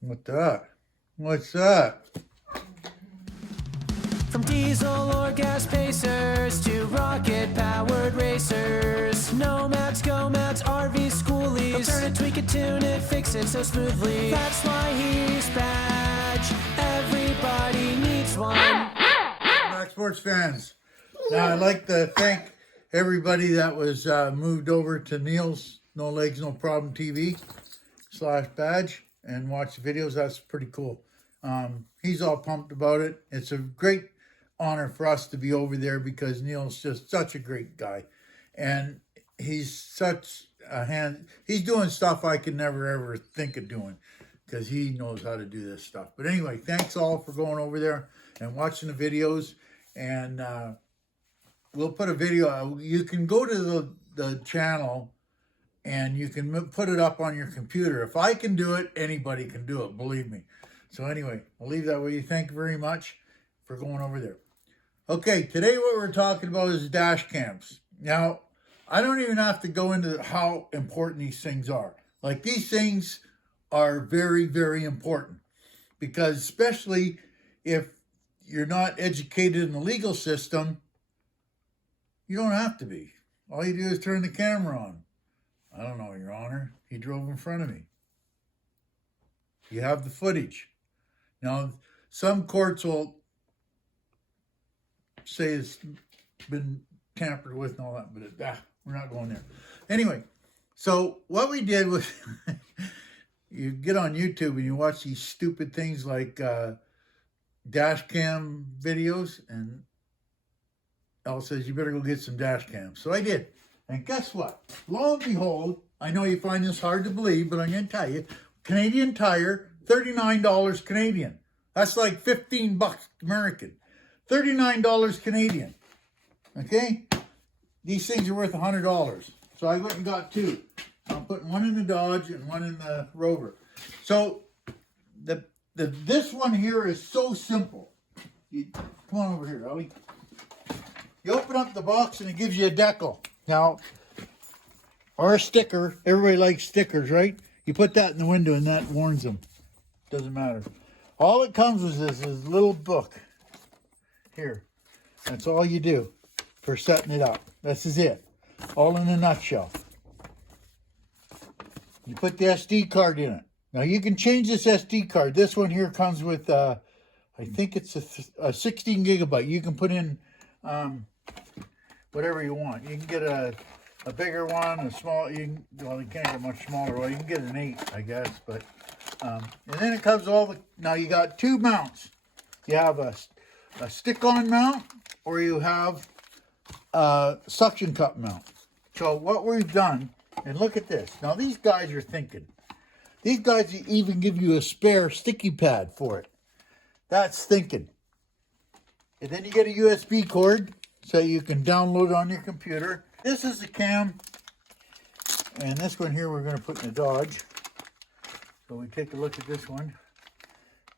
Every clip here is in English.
What that? What's that? From diesel or gas pacers to rocket-powered racers, Nomads, GoMads, RVs, schoolies, they'll turn it, tweak it, tune it, fix it so smoothly. That's why he's Badge. Everybody needs one. Back sports fans. Now I'd like to thank everybody that was moved over to Neil's No Legs No Problem TV / Badge and watch the videos. That's pretty cool. He's all pumped about it. It's a great honor for us to be over there because Neil's just such a great guy, and he's such a hand. He's doing stuff I could never ever think of doing because he knows how to do this stuff. But anyway, thanks all for going over there and watching the videos. And we'll put a video. You can go to the channel and you can put it up on your computer. If I can do it, anybody can do it, believe me. So anyway, I'll leave that with you. Thank you very much for going over there. Okay, today what we're talking about is dash cams. Now, I don't even have to go into how important these things are. Like, these things are very, very important because especially if you're not educated in the legal system, you don't have to be. All you do is turn the camera on. I don't know, Your Honor. He drove in front of me. You have the footage. Now, some courts will say it's been tampered with and all that, but we're not going there. Anyway, so what we did was you get on YouTube and you watch these stupid things like dash cam videos, and Elle says, you better go get some dash cams. So I did. And guess what? Lo and behold, I know you find this hard to believe, but I'm going to tell you, Canadian Tire, $39 Canadian. That's like 15 bucks American. $39 Canadian. Okay? These things are worth $100. So I went and got two. I'm putting one in the Dodge and one in the Rover. So this one here is so simple. Come on over here, Ellie. You open up the box and it gives you a decal. Now, or a sticker. Everybody likes stickers, right? You put that in the window and that warns them. Doesn't matter. All it comes with is this little book. Here. That's all you do for setting it up. This is it. All in a nutshell. You put the SD card in it. Now you can change this SD card. This one here comes with, I think it's a 16 gigabyte. You can put in whatever you want. You can get a bigger one, a small. Well, you can't get much smaller. Well, you can get an 8, I guess. But and then it comes all the. Now you got two mounts. You have a stick-on mount, or you have a suction cup mount. So what we've done, and look at this. Now these guys are thinking. These guys even give you a spare sticky pad for it. That's thinking. And then you get a USB cord so you can download it on your computer. This is the cam. And this one here we're going to put in the Dodge. So we take a look at this one.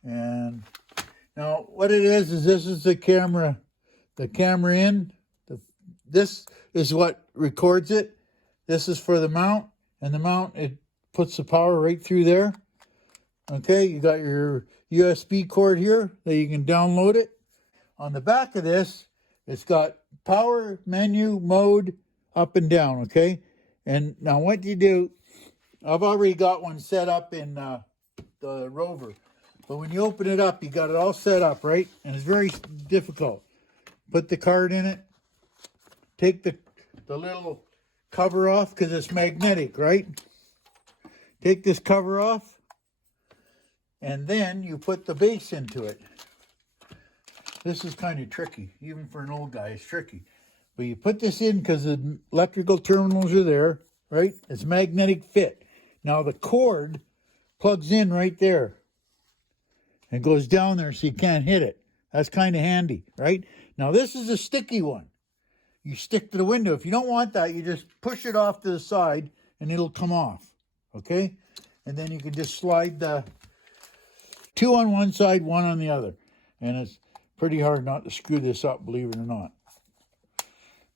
And now what it is this is the camera in. This is what records it. This is for the mount. And the mount, it puts the power right through there. Okay, you got your USB cord here that you can download it. On the back of this, it's got power, menu, mode, up and down, okay? And now what you do, I've already got one set up in the Rover. But when you open it up, you got it all set up, right? And it's very difficult. Put the card in it. Take the little cover off because it's magnetic, right? Take this cover off. And then you put the base into it. This is kind of tricky. Even for an old guy, it's tricky. But you put this in because the electrical terminals are there, right? It's magnetic fit. Now the cord plugs in right there. And goes down there so you can't hit it. That's kind of handy, right? Now this is a sticky one. You stick to the window. If you don't want that, you just push it off to the side and it'll come off, okay? And then you can just slide the two on one side, one on the other. And it's pretty hard not to screw this up, believe it or not.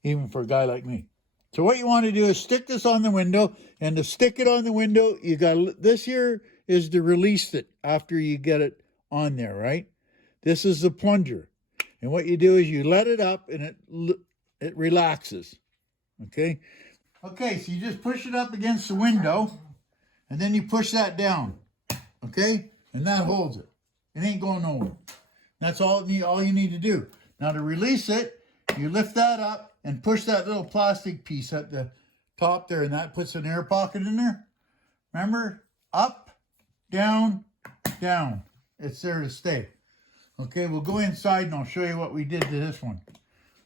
Even for a guy like me. So what you want to do is stick this on the window. And to stick it on the window, you got this here is to release it after you get it on there, right? This is the plunger. And what you do is you let it up and it relaxes, okay? Okay, so you just push it up against the window and then you push that down, okay? And that holds it. It ain't going nowhere. That's all you need to do. Now to release it, you lift that up and push that little plastic piece at the top there, and that puts an air pocket in there. Remember? Up, down, down. It's there to stay. Okay, we'll go inside and I'll show you what we did to this one.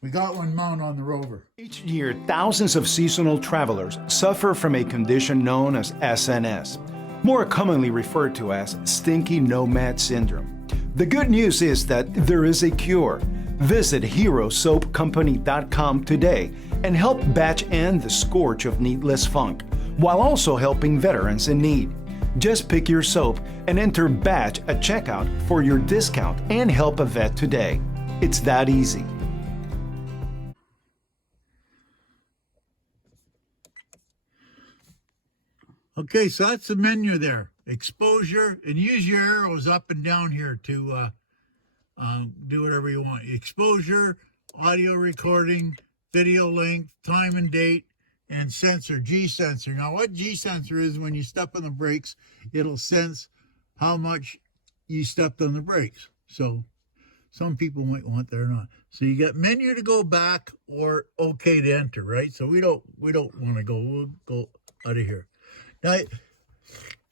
We got one mounted on the Rover. Each year, thousands of seasonal travelers suffer from a condition known as SNS, more commonly referred to as stinky nomad syndrome. The good news is that there is a cure. Visit HeroSoapCompany.com today and help Batch end the scourge of needless funk, while also helping veterans in need. Just pick your soap and enter Batch at checkout for your discount and help a vet today. It's that easy. Okay, so that's the menu there. Exposure, and use your arrows up and down here to do whatever you want. Exposure, audio recording, video length, time and date, and sensor, G-sensor. Now what G-sensor is, when you step on the brakes, it'll sense how much you stepped on the brakes. So some people might want that or not. So you got menu to go back or okay to enter, right? So we don't want to go. We'll go out of here. Now,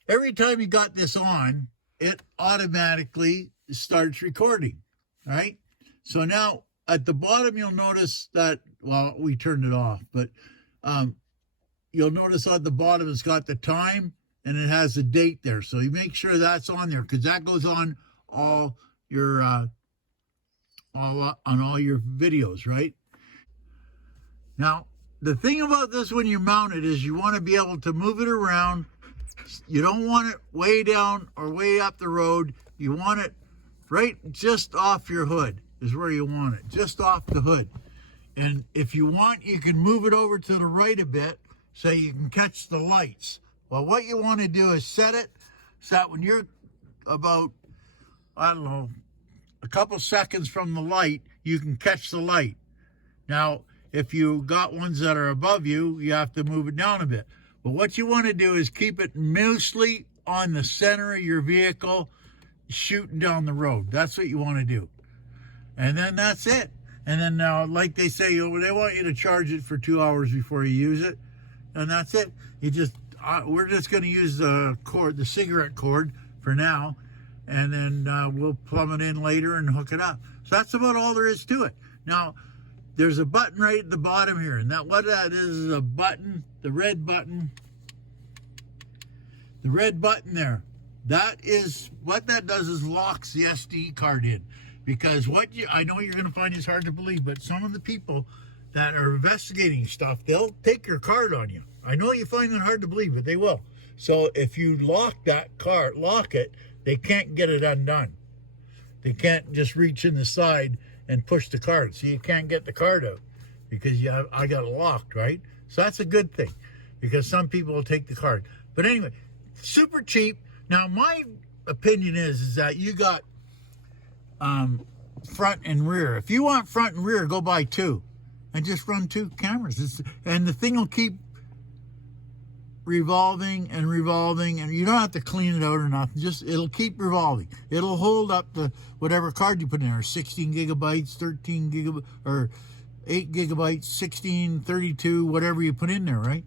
every time you got this on, it automatically starts recording, right? So now at the bottom, you'll notice that, well, we turned it off, but you'll notice at the bottom it's got the time and it has the date there. So you make sure that's on there, because that goes on all your all your videos, right? Now, the thing about this when you mount it is you want to be able to move it around. You don't want it way down or way up the road. You want it right just off your hood is where you want it, just off the hood. And if you want, you can move it over to the right a bit so you can catch the lights. Well, what you want to do is set it so that when you're about, I don't know, a couple seconds from the light, you can catch the light. Now, if you got ones that are above you, you have to move it down a bit. But what you want to do is keep it mostly on the center of your vehicle, shooting down the road. That's what you want to do. And then that's it. And then now, like they say, they want you to charge it for 2 hours before you use it. And that's it. You just, we're just going to use the cord, the cigarette cord for now. And then we'll plumb it in later and hook it up. So that's about all there is to it. Now, there's a button right at the bottom here, and what that is a button, the red button. The red button there. That is, what that does is locks the SD card in. Because I know you're going to find this hard to believe, but some of the people that are investigating stuff, they'll take your card on you. I know you find it hard to believe, but they will. So if you lock that card, lock it, they can't get it undone. They can't just reach in the side and push the card, so you can't get the card out because I got it locked, right? So that's a good thing, because some people will take the card. But anyway, super cheap. Now my opinion is that you got front and rear. If you want front and rear, go buy two and just run two cameras. And the thing will keep revolving and revolving, and you don't have to clean it out or nothing. Just, it'll keep revolving. It'll hold up the whatever card you put in there, 16 gigabytes, 13 gigabytes, or 8 gigabytes, 16, 32, whatever you put in there, right?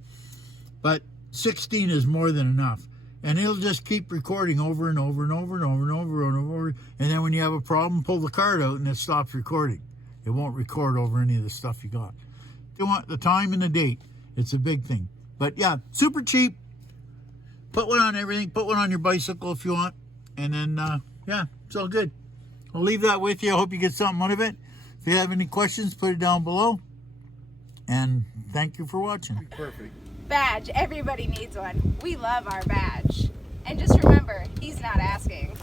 But 16 is more than enough. And it'll just keep recording over and over and over and over and over and over. And then when you have a problem, pull the card out and it stops recording. It won't record over any of the stuff you got. You want the time and the date. It's a big thing. But yeah, super cheap. Put one on everything. Put one on your bicycle if you want. And then, yeah, it's all good. I'll leave that with you. I hope you get something out of it. If you have any questions, put it down below. And thank you for watching. Perfect. Badge. Everybody needs one. We love our badge. And just remember, he's not asking.